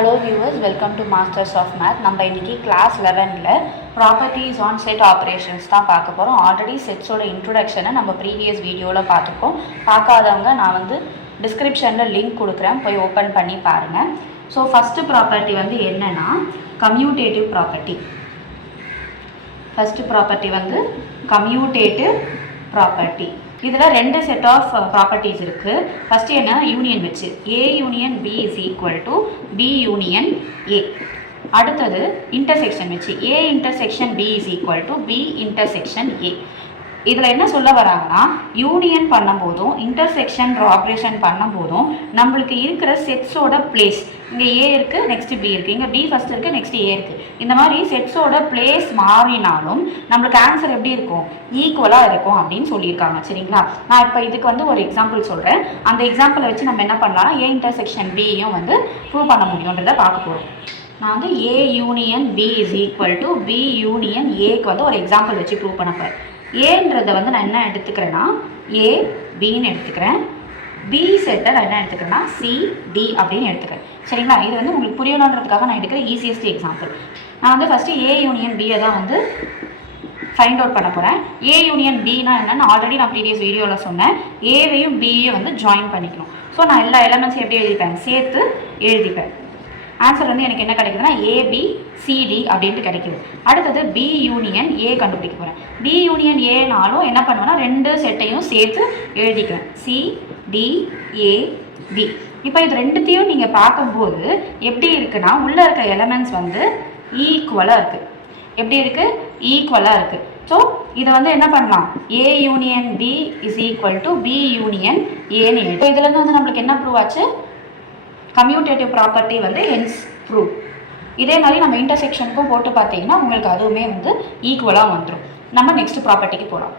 Hello viewers, welcome to Masters of Math. நம்ம இன்னைக்கு class 11ல ப்ராப்பர்ட்டிஸ் ஆன் செட் ஆப்ரேஷன்ஸ் தான் பார்க்க போகிறோம். ஆல்ரெடி செட்ஸோட இன்ட்ரொடக்ஷனை நம்ம ப்ரீவியஸ் வீடியோவில் பார்த்துருக்கோம். பார்க்காதவங்க நான் டிஸ்கிரிப்ஷனில் லிங்க் கொடுக்குறேன், போய் ஓப்பன் பண்ணி பாருங்கள். ஸோ ஃபஸ்ட்டு ப்ராப்பர்ட்டி என்னென்னா commutative property. First property commutative property. இதில் ரெண்டு செட் ஆஃப் ப்ராப்பர்ட்டிஸ் இருக்குது. ஃபஸ்ட்டு என்ன, யூனியன் வச்சு A union B is equal to B union A. அடுத்தது இன்டர்செக்ஷன் வச்சு A intersection B is equal to B intersection A. இதில் என்ன சொல்ல வராங்கன்னா, யூனியன் பண்ணும்போதும் இன்டர்செக்ஷன் ஆப்ரேஷன் பண்ணும்போதும் நம்மளுக்கு இருக்கிற செட்ஸோட பிளேஸ், இங்கே ஏ இருக்குது, நெக்ஸ்ட் பி இருக்குது, இங்கே பி ஃபஸ்ட் இருக்குது, நெக்ஸ்ட் ஏ இருக்குது. இந்த மாதிரி செட்ஸோட பிளேஸ் மாறினாலும் நம்மளுக்கு ஆன்சர் எப்படி இருக்கும், ஈக்குவலாக இருக்கும் அப்படின்னு சொல்லியிருக்காங்க. சரிங்களா, நான் இப்போ இதுக்கு ஒரு எக்ஸாம்பிள் சொல்கிறேன். அந்த எக்ஸாம்பிளை வச்சு நம்ம என்ன பண்ணலாம்னா ஏ இன்டர்செக்ஷன் பியும் ப்ரூவ் பண்ண முடியுன்றதை பார்க்க போகிறோம். நான் A union B is equal to B union ஏக்கு ஒரு எக்ஸாம்பிள் வச்சு ப்ரூவ் பண்ண போகிறேன். ஏன்றதை நான் என்ன எடுத்துக்கிறேன்னா ஏ பின்னு எடுத்துக்கிறேன். பி செட்டை நான் என்ன எடுத்துக்கிறேன்னா சி டி அப்படின்னு எடுத்துக்கிறேன். சரிங்களா, இது உங்களுக்கு புரியணுன்றதுக்காக நான் எடுக்கிற ஈஸியஸ்ட் எக்ஸாம்பிள். நான் ஃபஸ்ட்டு ஏ யூனியன் பியை தான் ஃபைண்ட் அவுட் பண்ண போகிறேன். ஏ யூனியன் பின்னா என்னென்னு ஆல்ரெடி நான் ப்ரீவியஸ் வீடியோவில் சொன்னேன். ஏவையும் பியை ஜாயின் பண்ணிக்கணும். ஸோ நான் எல்லா எலமெண்ட்ஸும் எப்படி எழுதிப்பேன், சேர்த்து எழுதிப்பேன். ஆன்சர் எனக்கு என்ன கிடைக்குதுன்னா ஏபி சிடி அப்படின்ட்டு கிடைக்குது. அடுத்தது பி யூனியன் ஏ கண்டுபிடிக்க போகிறேன். பி யூனியன் ஏனாலும் என்ன பண்ணுவேன்னா ரெண்டு செட்டையும் சேர்த்து எழுதிக்கிறேன், சி டி ஏ பி. இப்போ இது ரெண்டுத்தையும் நீங்கள் பார்க்கும்போது எப்படி இருக்குன்னா உள்ளே இருக்க எலமெண்ட்ஸ் ஈக்குவலாக இருக்குது. எப்படி இருக்குது, ஈக்குவலாக இருக்குது. ஸோ இதை என்ன பண்ணலாம், A union B is equal to B union ஏன்னு. இப்போ இதுலேருந்து நம்மளுக்கு என்ன ப்ரூவ் ஆச்சு, கம்யூட்டேட்டிவ் ப்ராப்பர்ட்டி ஹென்ஸ் ப்ரூவ். இதே மாதிரி நம்ம இன்டர்செக்ஷனுக்கும் போட்டு பார்த்தீங்கன்னா உங்களுக்கு அதுவுமே ஈக்குவலாக வந்துடும். நம்ம நெக்ஸ்ட் ப்ராப்பர்ட்டிக்கு போகலாம்.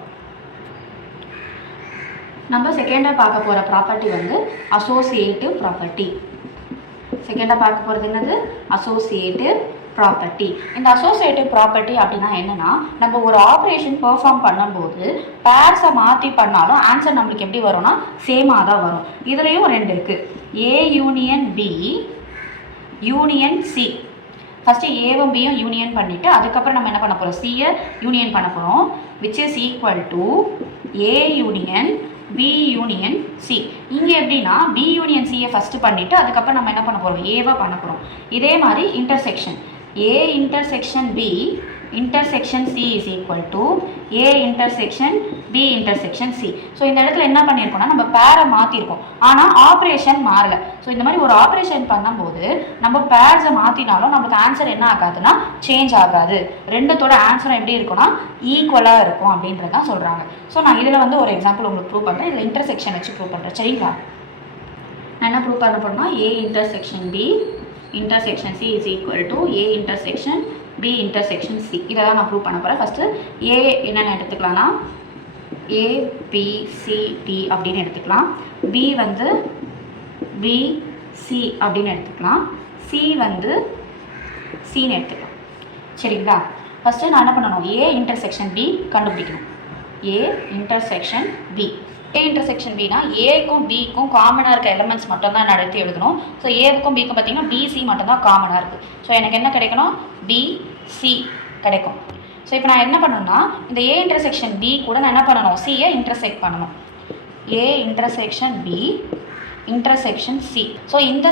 நம்ம செகண்டாக பார்க்க போகிற ப்ராப்பர்ட்டி அசோசியேட்டிவ் ப்ராப்பர்ட்டி. செகண்டாக பார்க்க போகிறது என்னது, அசோசியேட்டிவ் ப்ராப்பர்ட்டி. இந்த அசோசியேட்டிவ் ப்ராப்பர்ட்டி அப்படின்னா என்னென்னா, நம்ம ஒரு ஆப்ரேஷன் பெர்ஃபார்ம் பண்ணும்போது பேர்ஸை மாற்றி பண்ணாலும் ஆன்சர் நம்மளுக்கு எப்படி வரும்னா சேமாக தான் வரும். இதுலேயும் ரெண்டு இருக்குது, A union B union C. First ஏவும் பியும் யூனியன் பண்ணிவிட்டு அதுக்கப்புறம் நம்ம என்ன பண்ண போகிறோம், சியை யூனியன் பண்ண போகிறோம், which is equal to A union B union C. இங்கே எப்படின்னா பி யூனியன் சியை ஃபஸ்ட்டு பண்ணிவிட்டு அதுக்கப்புறம் நம்ம என்ன பண்ண போகிறோம், ஏவை பண்ண போகிறோம். இதே மாதிரி intersection A intersection B intersection C is equal to A intersection B intersection C. So இந்த இடத்துல என்ன பண்ணியிருக்கோம்னா நம்ம பேரை மாற்றிருக்கோம், ஆனால் ஆப்ரேஷன் மாறலை. ஸோ இந்த மாதிரி ஒரு ஆப்ரேஷன் பண்ணும்போது நம்ம பேர்ஸை மாற்றினாலும் நம்மளுக்கு ஆன்சர் என்ன ஆகாதுன்னா சேஞ்ச் ஆகாது. ரெண்டுத்தோட ஆன்சரும் எப்படி இருக்கும்னா ஈக்குவலாக இருக்கும் அப்படின்றதான் சொல்கிறாங்க. ஸோ நான் இதில் ஒரு எக்ஸாம்பிள் உங்களுக்கு ப்ரூவ் பண்ணுறேன். இதில் இன்டர்செக்ஷன் வச்சு ப்ரூவ் பண்ணுறேன். சரிங்களா, நான் என்ன ப்ரூவ் பண்ண போகிறேன்னா A intersection B intersection C is equal to A intersection B intersection C. இதை தான் நான் ப்ரூவ் பண்ண போகிறேன். ஃபஸ்ட்டு ஏ என்னென்ன எடுத்துக்கலாம்னா ஏ பி சி டி அப்படின்னு எடுத்துக்கலாம். பி பி சி அப்படின்னு எடுத்துக்கலாம். சி சின்னு எடுத்துக்கலாம். சரிங்களா, ஃபஸ்ட்டு நான் என்ன பண்ணணும், ஏ இன்டர்செக்ஷன் பி கண்டுபிடிக்கணும். A intersection B. A intersection பினா ஏக்கும் பிக்கும் காமனாக இருக்க எலமெண்ட்ஸ் மட்டும் தான் நான் எடுத்து எழுதணும். ஸோ ஏவுக்கும் பிக்கும் பார்த்தீங்கன்னா பிசி மட்டும்தான் காமனாக இருக்குது. ஸோ எனக்கு என்ன கிடைக்கணும், பிசி கிடைக்கும். ஸோ இப்போ நான் என்ன பண்ணணும்னா இந்த ஏ இன்டர்செக்ஷன் பி கூட நான் என்ன பண்ணணும், சியை இன்டர்செக்ட் பண்ணணும். A intersection B intersection C. So இந்த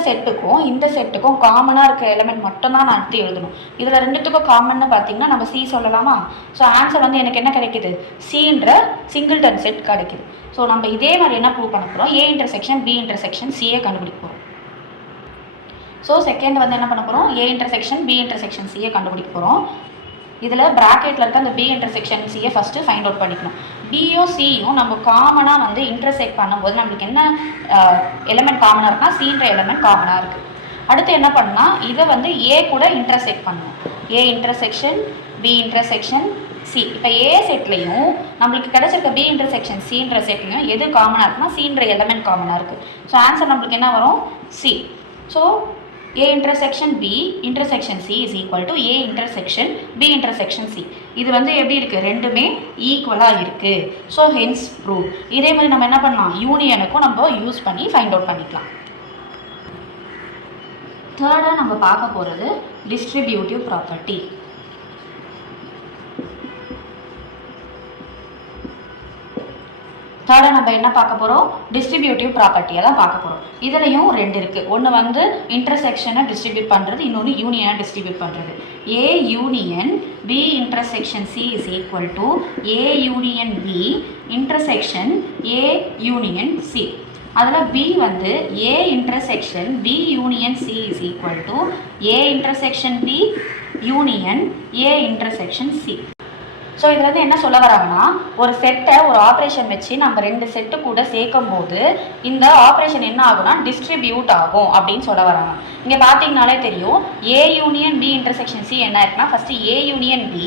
செட்டுக்கும் காமனாக இருக்க எலிமெண்ட் மட்டும் தான் நான் எடுத்து எழுதணும். இதில் ரெண்டுத்துக்கும் காமன்னு பார்த்தீங்கன்னா நம்ம சி சொல்லலாமா. ஸோ ஆன்சர் எனக்கு என்ன கிடைக்கிது, சின்ற சிங்கிள்டன் செட் கிடைக்குது. ஸோ நம்ம இதே மாதிரி என்ன ப்ரூவ் பண்ண போகிறோம், ஏ இன்டர்செக்ஷன் பி இன்டர்செக்ஷன் சியை கண்டுபிடிக்க போகிறோம். ஸோ செகண்ட் என்ன பண்ண போகிறோம், ஏ இன்டர்செக்ஷன் பி இன்டர்செக்ஷன் சியை கண்டுபிடிக்க போகிறோம். இதில் ப்ராக்கெட்டில் இருக்க அந்த பி இன்டர்செக்ஷன் சியை ஃபஸ்ட்டு ஃபைண்ட் அவுட் பண்ணிக்கணும். பியும் சியும் நம்ம காமனாக இன்டர்செக்ட் பண்ணும்போது நம்மளுக்கு என்ன எலிமெண்ட் காமனாக இருக்குன்னா சின்ற எலிமெண்ட் காமனாக இருக்குது. அடுத்து என்ன பண்ணால் இதை ஏ கூட இன்டர்செக்ட் பண்ணணும். A intersection B intersection C. இப்போ ஏ செட்லையும் நம்மளுக்கு கிடச்சிருக்க பி இன்டர்செக்ஷன் சின்ற செட்லையும் எது காமனாக இருக்குன்னா சின்ற எலிமெண்ட் காமனாக இருக்குது. ஸோ ஆன்சர் நம்மளுக்கு என்ன வரும், C. So A intersection B intersection C is equal to A intersection B intersection C. இது எப்படி இருக்கு, ரெண்டுமே ஈக்குவலாக இருக்கு. So hence prove. இதே மாதிரி நம்ம என்ன பண்ணலாம், யூனியனுக்கும் நம்ம யூஸ் பண்ணி ஃபைண்ட் அவுட் பண்ணிக்கலாம். தேர்டாக நம்ம பார்க்க போகிறது டிஸ்ட்ரிபியூட்டிவ் ப்ராப்பர்ட்டி. தேர்டாக நம்ம என்ன பார்க்க போகிறோம், டிஸ்ட்ரிபியூட்டிவ் ப்ராப்பர்ட்டியை தான் பார்க்க போகிறோம். இதுலையும் ரெண்டு இருக்குது. ஒன்று வந்து இன்டர்செக்ஷனை டிஸ்ட்ரிபியூட் பண்ணுறது, இன்னொன்று யூனியனை டிஸ்ட்ரிபியூட் பண்ணுறது. A union B intersection C is equal to A union B intersection A union C. அதில் பி வந்து A intersection B union C is equal to A intersection B union A intersection C. So இதில் வந்து என்ன சொல்ல வராங்கன்னா, ஒரு செட்டை ஒரு ஆப்ரேஷன் வச்சு நம்ம ரெண்டு செட்டு கூட சேர்க்கும் போது இந்த ஆப்ரேஷன் என்ன ஆகும்னா டிஸ்ட்ரிபியூட் ஆகும் அப்படின்னு சொல்ல வராங்க. இங்கே பார்த்தீங்கனாலே தெரியும், A union B intersection C என்ன இருக்குன்னா, ஃபஸ்ட்டு ஏ யூனியன் பி,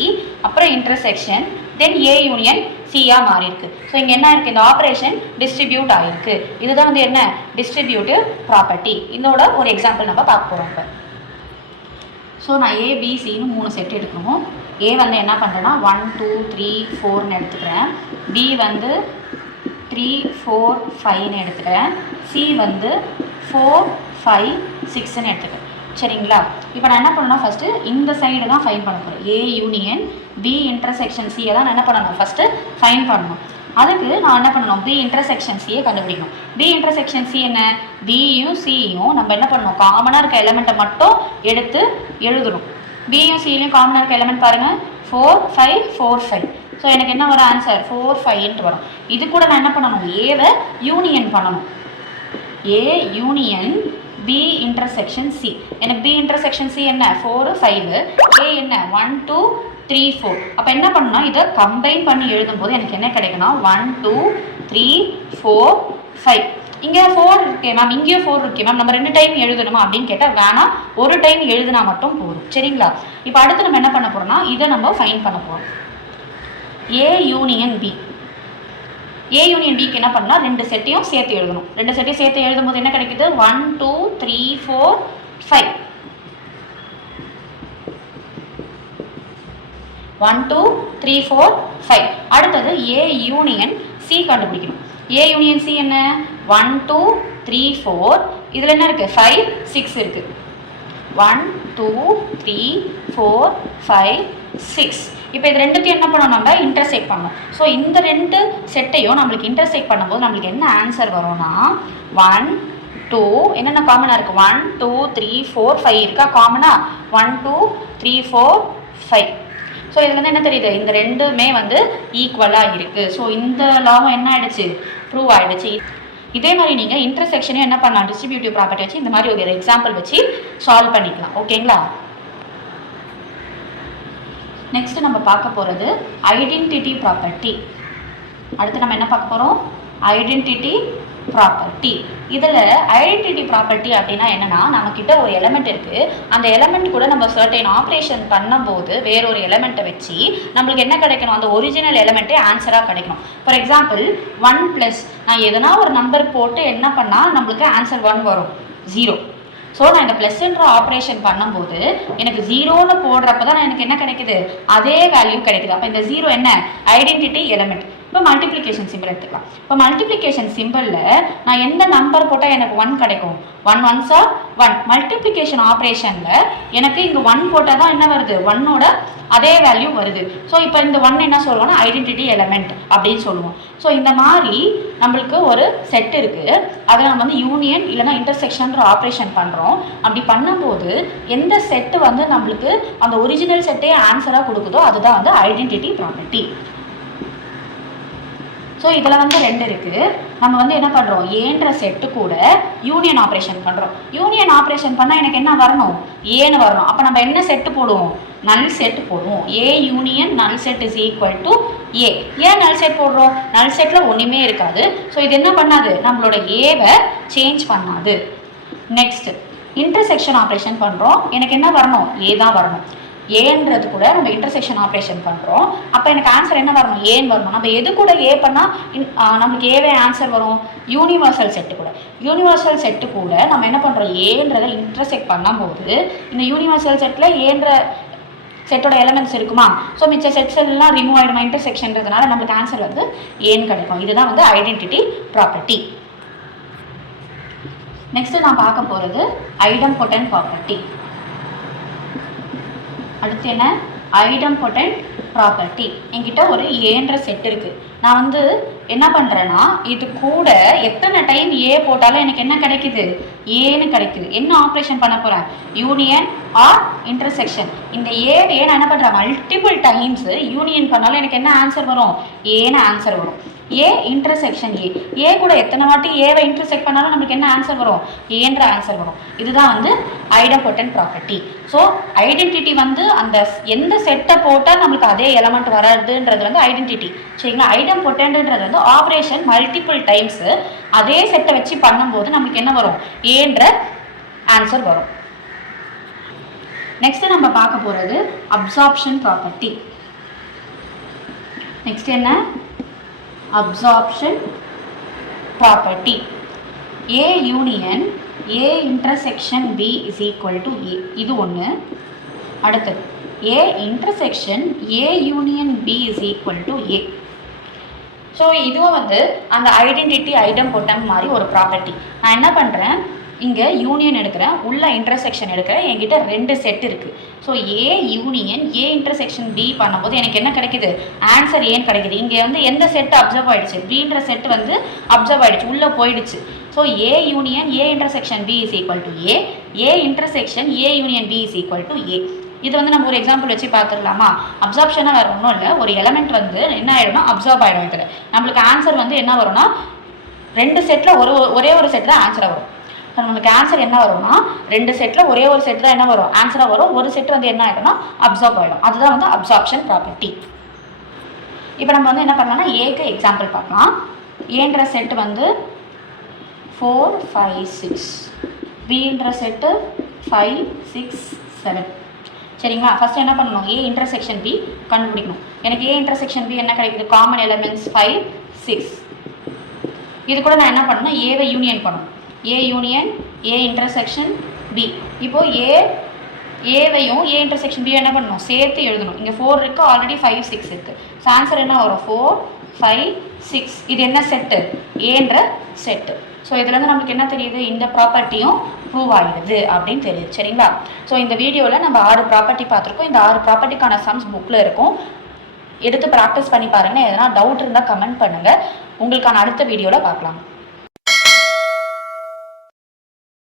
அப்புறம் இன்டர்செக்ஷன், தென் ஏ யூனியன் சியாக மாறி இருக்கு. ஸோ இங்கே என்ன இருக்குது, இந்த ஆப்ரேஷன் டிஸ்ட்ரிபியூட் ஆகிருக்கு. இதுதான் வந்து என்ன, டிஸ்ட்ரிபியூட்டிவ் ப்ராப்பர்ட்டி. இதோட ஒரு எக்ஸாம்பிள் நம்ம பார்க்க போகிறோம். இப்போ ஸோ நான் ஏபிசின்னு 3 செட் எடுக்கணும். ஏ வந்து என்ன பண்ணுறேன்னா 1 2 3 4ன்னு எடுத்துக்கிறேன். பி வந்து 3 4 5ன்னு எடுத்துக்கிறேன். சி வந்து 4 5 6ன்னு எடுத்துக்கிறேன். சரிங்களா? இப்போ நான் என்ன பண்ணணும், ஃபஸ்ட்டு இந்த சைடு தான் ஃபைன் பண்ண போகிறேன். ஏ யூனியன் பி இன்டர்செக்ஷன் சியை தான் நான் என்ன பண்ணணும், ஃபஸ்ட்டு ஃபைன் பண்ணணும். அதுக்கு நான் என்ன பண்ணணும், பி இன்டர்செக்ஷன் சியை கண்டுபிடிக்கணும். பி இன்டர்செக்ஷன் சி என்ன, பியும் சியும் நம்ம என்ன பண்ணணும், காமனாக இருக்க எலிமெண்ட்டை மட்டும் எடுத்து எழுதணும். பியும் சிலையும் காமனாக இருக்க எலிமெண்ட் பாருங்கள், 4 5 4 5. ஸோ எனக்கு என்ன வரும் ஆன்சர், 4 5ன்ட்டு வரும். இது கூட நான் என்ன பண்ணணும், ஏவை யூனியன் பண்ணணும். A union B intersection C. எனக்கு பி இன்டர்செக்ஷன் சி என்ன 4 5, ஏ என்ன 1 2 3 4. அப்போ என்ன பண்ணணும்னா இதை கம்பைன் பண்ணி எழுதும்போது எனக்கு என்ன கிடைக்கணும், 1 2 3 4 5. இங்கே 4 இருக்கே மேம், இங்கேயும் 4 இருக்கே மேம், நம்ம 2 டைம் எழுதணுமா அப்படின்னு கேட்டால் வேணாம், ஒரு டைம் எழுதினா மட்டும் போதும். சரிங்களா? இப்போ அடுத்து நம்ம என்ன பண்ண போகிறோம்னா இதை நம்ம ஃபைன் பண்ண போகிறோம். A union B. A union பிக்கு என்ன பண்ணலாம், 2 செட்டையும் சேர்த்து எழுதணும். 2 செட்டையும் சேர்த்து எழுதும் போது என்ன கிடைக்குது, 1 2 3 4 5. 1 2 3 4 5. அடுத்தது ஏ யூனியன் சி கண்டுபிடிக்கணும். ஏ யூனியன் சி என்ன 1 2 3 4. இதில் என்ன இருக்குது, 5 6 இருக்குது. 1 2 3 4 5 6. இப்போ இது ரெண்டுத்தையும் என்ன பண்ணணும், நம்ம இன்டர்செக்ட் பண்ணணும். ஸோ இந்த 2 செட்டையும் நம்மளுக்கு இன்டர்செக்ட் பண்ணும்போது நம்மளுக்கு என்ன ஆன்சர் வரும்னா 1 2 என்னென்ன காமனாக இருக்குது, 1 2 3 4 5 இருக்கா காமனாக, 1 2 3 4 5. ஸோ இதில் வந்து என்ன தெரியுது, இந்த ரெண்டுமே வந்து ஈக்குவலாக இருக்குது. ஸோ இந்த லாவும் என்ன ஆகிடுச்சு, ப்ரூவ் ஆகிடுச்சு. இதே மாதிரி நீங்கள் இன்டர்செக்ஷனையும் என்ன பண்ணலாம், டிஸ்ட்ரிபியூட்டிவ் ப்ராப்பர்ட்டி வச்சு இந்த மாதிரி ஒரு எக்ஸாம்பிள் வச்சு சால்வ் பண்ணிக்கலாம். ஓகேங்களா? நெக்ஸ்ட் நம்ம பார்க்க போகிறது ஐடென்டிட்டி ப்ராப்பர்ட்டி. அடுத்து நம்ம என்ன பார்க்க போகிறோம், ஐடென்டிட்டி ப்ராப்பர்ட்டி. இதில் ஐடென்டிட்டி ப்ராப்பர்ட்டி அப்படின்னா என்னென்னா, நம்மக்கிட்ட ஒரு எலமெண்ட் இருக்குது, அந்த எலமெண்ட் கூட நம்ம சர்டைன் ஆப்ரேஷன் பண்ணும்போது வேறொரு எலமெண்ட்டை வச்சு நம்மளுக்கு என்ன கிடைக்கணும், அந்த ஒரிஜினல் எலமெண்ட்டே ஆன்சராக கிடைக்கணும். ஃபார் எக்ஸாம்பிள் 1 + நான் எதனா ஒரு நம்பர் போட்டு என்ன பண்ணால் நம்மளுக்கு ஆன்சர் 1 வரும், 0. ஸோ நான் இந்த ப்ளஸ்ன்ற ஆப்ரேஷன் பண்ணும்போது எனக்கு 0ன்னு போடுறப்ப தான் எனக்கு என்ன கிடைக்குது, அதே வேல்யூ கிடைக்குது. அப்போ இந்த 0 என்ன, ஐடென்டிட்டி எலமெண்ட். இப்போ மல்டிப்ளிகேஷன் சிம்பிள் எடுத்துக்கலாம். இப்போ மல்டிப்ளிகேஷன் சிம்பிளில் நான் எந்த நம்பர் போட்டால் எனக்கு 1 கிடைக்கும், 1 1s are 1. மல்டிப்ளிகேஷன் ஆப்ரேஷனில் எனக்கு இங்கே 1 போட்டால் தான் என்ன வருது, 1ஓட அதே வேல்யூ வருது. ஸோ இப்போ இந்த 1 என்ன சொல்லுவோம்னா ஐடென்டிட்டி எலமெண்ட் அப்படின்னு சொல்லுவோம். ஸோ இந்த மாதிரி நம்மளுக்கு ஒரு செட் இருக்குது, அதில் நம்ம வந்து யூனியன் இல்லைனா இன்டர்செக்ஷன்ற ஆப்ரேஷன் பண்ணுறோம். அப்படி பண்ணும்போது எந்த செட்டு வந்து நம்மளுக்கு அந்த ஒரிஜினல் செட்டே ஆன்சராக கொடுக்குதோ அதுதான் வந்து ஐடென்டிட்டி ப்ராப்பர்ட்டி. ஸோ இதில் வந்து 2 இருக்குது. நம்ம வந்து என்ன பண்ணுறோம், ஏன்ற செட்டு கூட யூனியன் ஆப்ரேஷன் பண்ணுறோம். யூனியன் ஆப்ரேஷன் பண்ணால் எனக்கு என்ன வரணும், ஏன்னு வரணும். அப்போ நம்ம என்ன செட்டு போடுவோம், நல் செட் போடுவோம். A union null set is equal to A. ஏன் நல் செட் போடுறோம், நல் செட்டில் ஒன்றுமே இருக்காது. ஸோ இது என்ன பண்ணாது, நம்மளோட ஏவை சேஞ்ச் பண்ணாது. நெக்ஸ்ட் இன்டர்செக்ஷன் ஆப்ரேஷன் பண்ணுறோம். எனக்கு என்ன வரணும், ஏ தான் வரணும். ஏன்றது கூட நம்ம இன்டர்செக்ஷன் ஆப்ரேஷன் பண்ணுறோம். அப்போ எனக்கு ஆன்சர் என்ன வரணும், ஏன்னு வரணும். நம்ம எது கூட ஏ பண்ணால் நம்மளுக்கு ஏவே ஆன்சர் வரும், யூனிவர்சல் செட்டு கூட. யூனிவர்சல் செட்டு கூட நம்ம என்ன பண்ணுறோம், ஏன்றதை இன்டர்செக்ட் பண்ணும்போது இந்த யூனிவர்சல் செட்டில் ஏன்ற செட்டோட எலமெண்ட்ஸ் இருக்குமா, ஸோ மிச்ச செட்ஸ் எல்லாம் ரிமூவ் ஆகிடுமா இன்டர்செக்ஷன்றதுனால நம்மளுக்கு ஆன்சர் வந்து ஏன்னு கிடைக்கும். இதுதான் வந்து ஐடென்டிட்டி ப்ராப்பர்ட்டி. நெக்ஸ்ட் நான் பார்க்க போகிறது ஐடம்பொட்டன்ட் ப்ராப்பர்ட்டி. அடுத்து என்ன? Idempotent property. என்கிட்ட ஒரு ஏன்ற செட் இருக்குது. நான் வந்து என்ன பண்ணுறேன்னா இது கூட எத்தனை டைம் ஏ போட்டாலும் எனக்கு என்ன கிடைக்குது? ஏன்னு கிடைக்குது. என்ன ஆப்ரேஷன் பண்ண போகிறேன்? Union or intersection. இந்த ஏ நான் என்ன பண்ணுறேன்? மல்டிபிள் டைம்ஸ் யூனியன் பண்ணாலும் எனக்கு என்ன ஆன்சர் வரும்? ஏன்னு ஆன்சர் வரும். ஏ இன்டர்செக்ஷன் ஏ கூட எத்தனை வாட்டி ஏவை இன்டர்செக்ட் பண்ணாலும் நமக்கு என்ன ஆன்சர் வரும்? ஏன்ற ஆன்சர் வரும். இதுதான் வந்து ஐடம்பொட்டன்ட் ப்ராப்பர்ட்டி. ஸோ ஐடென்டிட்டி வந்து அந்த எந்த செட்டை போட்டால் நமக்கு அதே எலமெண்ட் வராதுன்றது வந்து ஐடென்டிட்டி. சரிங்களா? ஐடம்பொட்டன்ட்ன்றது வந்து ஆப்ரேஷன் மல்டிபிள் டைம்ஸ் அதே செட்டை வச்சு பண்ணும்போது நமக்கு என்ன வரும்? ஏன்ற ஆன்சர் வரும். நெக்ஸ்ட் நம்ம பார்க்க போகிறது அப்சார்ப்ஷன் ப்ராப்பர்ட்டி. நெக்ஸ்ட் என்ன? absorption property. A union A intersection B is equal to A. இது ஒன்று. அடுத்தது A intersection A union B is equal to A. So இதுவும் வந்து அந்த ஐடென்டிட்டி ஐடம்பொட்டன்ட் மாதிரி ஒரு ப்ராப்பர்ட்டி. நான் என்ன பண்ணுறேன்? இங்கே யூனியன் எடுக்கிறேன், உள்ள இன்டர்செக்ஷன் எடுக்கிறேன். என்கிட்ட 2 செட் இருக்குது. So A union A intersection B பண்ணும்போது எனக்கு என்ன கிடைக்குது? ஆன்சர் ஏன்னு கிடைக்குது. இங்கே வந்து எந்த செட்டு அப்சர்வ் ஆகிடுச்சு? பின்ற செட் வந்து அப்சர்வ் ஆகிடுச்சு, உள்ளே போயிடுச்சு. So A union A intersection B is equal to A. A intersection A union B is equal to A. இது வந்து நம்ம ஒரு எக்ஸாம்பிள் வச்சு பார்த்துடலாமா? அப்சார்ப்ஷனாக வேறு ஒன்றும் இல்லை. ஒரு எலமெண்ட் வந்து என்ன ஆகிடும்னா அப்சர்வ் ஆகிடும். இதில் நம்மளுக்கு ஆன்சர் வந்து என்ன வரும்னா 2 செட்டில் ஒரே ஒரு செட் தான் ஆன்சராக வரும். நமக்கு ஆன்சர் என்ன வரும்னா 2 செட்டில் ஒரே ஒரு செட் தான் என்ன வரும்? ஆன்சராக வரும். ஒரு செட் வந்து என்ன ஆகிடும்னா அப்சர்வ் ஆகிடும். அதுதான் வந்து அப்சார்ப்ஷன் ப்ராப்பர்ட்டி. இப்போ நம்ம வந்து என்ன பண்ணலாம்னா ஏக்கு எக்ஸாம்பிள் பார்க்கலாம். ஏன்ற செட்டு வந்து 4 5 6, பின்ற செட்டு 5 6 7. சரிங்களா? ஃபர்ஸ்ட் என்ன பண்ணணும்? ஏ இன்டர்செக்ஷன் பி கண்டுபிடிக்கணும். எனக்கு ஏ இன்டர்செக்ஷன் பி என்ன கிடைக்குது? Common elements 5 6. இது கூட நான் என்ன பண்ணணும்? ஏவை யூனியன் பண்ணணும். A union A intersection B. இப்போது ஏவையும் ஏ இன்டர்செக்ஷன் பியும் என்ன பண்ணணும்? சேர்த்து எழுதணும். இங்கே 4 இருக்குது, ஆல்ரெடி 5 6 இருக்குது. ஸோ ஆன்சர் என்ன வரும்? 4 5 6. இது என்ன செட்டு? ஏன்ற செட்டு. ஸோ இதுலேருந்து நமக்கு என்ன தெரியுது? இந்த ப்ராப்பர்ட்டியும் ப்ரூவ் ஆகிடுது அப்படின்னு தெரியுது. சரிங்களா? ஸோ இந்த வீடியோவில் நம்ம 6 ப்ராப்பர்ட்டி பார்த்துருக்கோம். இந்த 6 ப்ராப்பர்ட்டிக்கான சம்ஸ் புக்கில் இருக்கும். எடுத்து ப்ராக்டிஸ் பண்ணி பாருங்கள். எதனா டவுட் இருந்தால் கமெண்ட் பண்ணுங்கள். உங்களுக்கான அடுத்த வீடியோவில் பார்க்கலாம்.